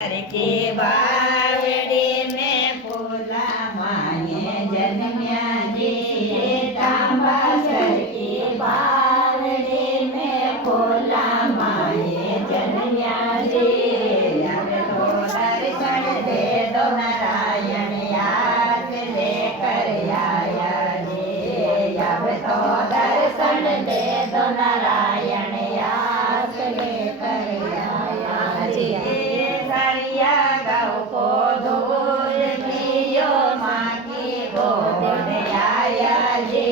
के बावड़ी में फूला माये जन्म्या जी तांबासर की बावड़ी में फूला माये जन्म्या जी अब तो दर्शन दे दो नारायण याद लेकर आया जी अब तो दर्शन दे दो नारायण याद लेकर आया जी सरिया गौ को दूध पियो माँ की गोद आया जी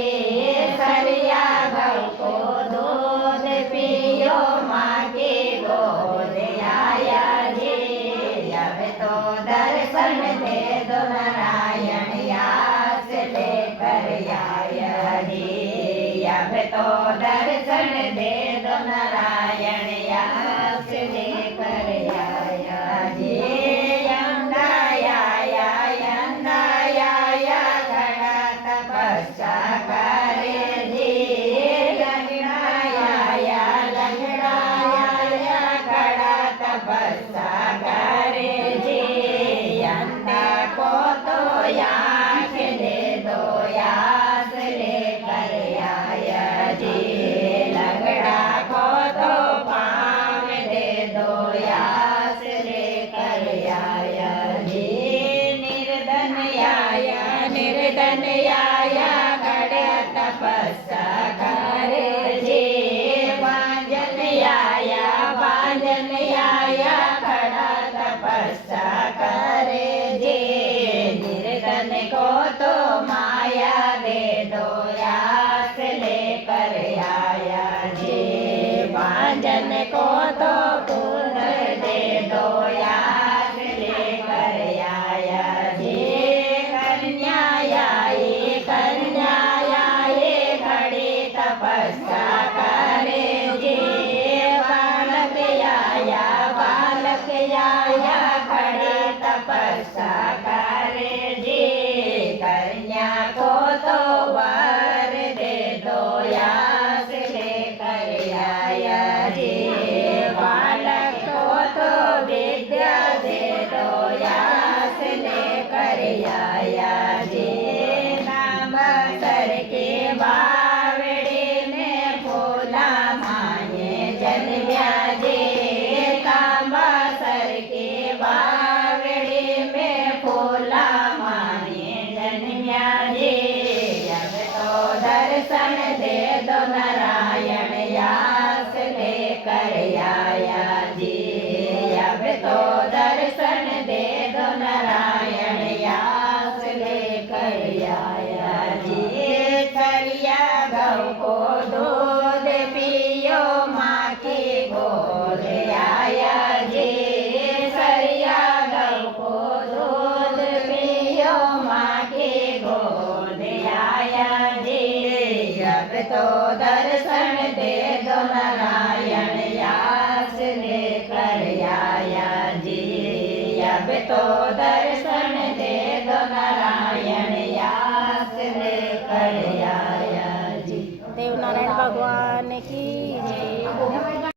सरिया गौ को दूध पियो माँ की गोद आया जी अब तो दर्शन दे दो नारायण यास लेकर आया जी अब तो दर्शन दे दो नारायण यास लेकर आया जी तपस्या करे जी लंगड़ाया खड़ा तपस्या करे जी अंधा को तो यास दे दो यास लेकर आया जी लंगड़ा को तो पाँव दे दो यास लेकर आया जी निर्धन आया खड़े तपस्या करे जी बांजन आया खड़ा तपस्या करे जी निर्धन को तो माया दे दो यास लेकर आया जी बांजन को तो पुत्र दे दो यास लेकर आया जी कन्या खड़ी तपस्या करे जी बालक आया खड़ी तपस्या करे जी कन्या को तो वर दे दो यास लेकर आया जी बालक को तो विद्या दे दो यास लेकर आया जी तांबासर के बावड़ी में फूला माये जन्म्या जी तांबासर के बावड़ी में फूला माये जन्म्या जी अब तो दर्शन दे दो नारायण यास लेकर आया जी अब तो दर्शन दे दो नारायण यास लेकर आया जी सरिया गौ को दूध पियो माँ की गोद आया जी सरिया गौ को दूध पियो माँ की गोद आया जी अब तो दर्शन दे दो नारायण यास लेकर आया जी अब तो दर्शन दे दो नारायण यास लेकर आया जी। देवनारायण भगवान की जय।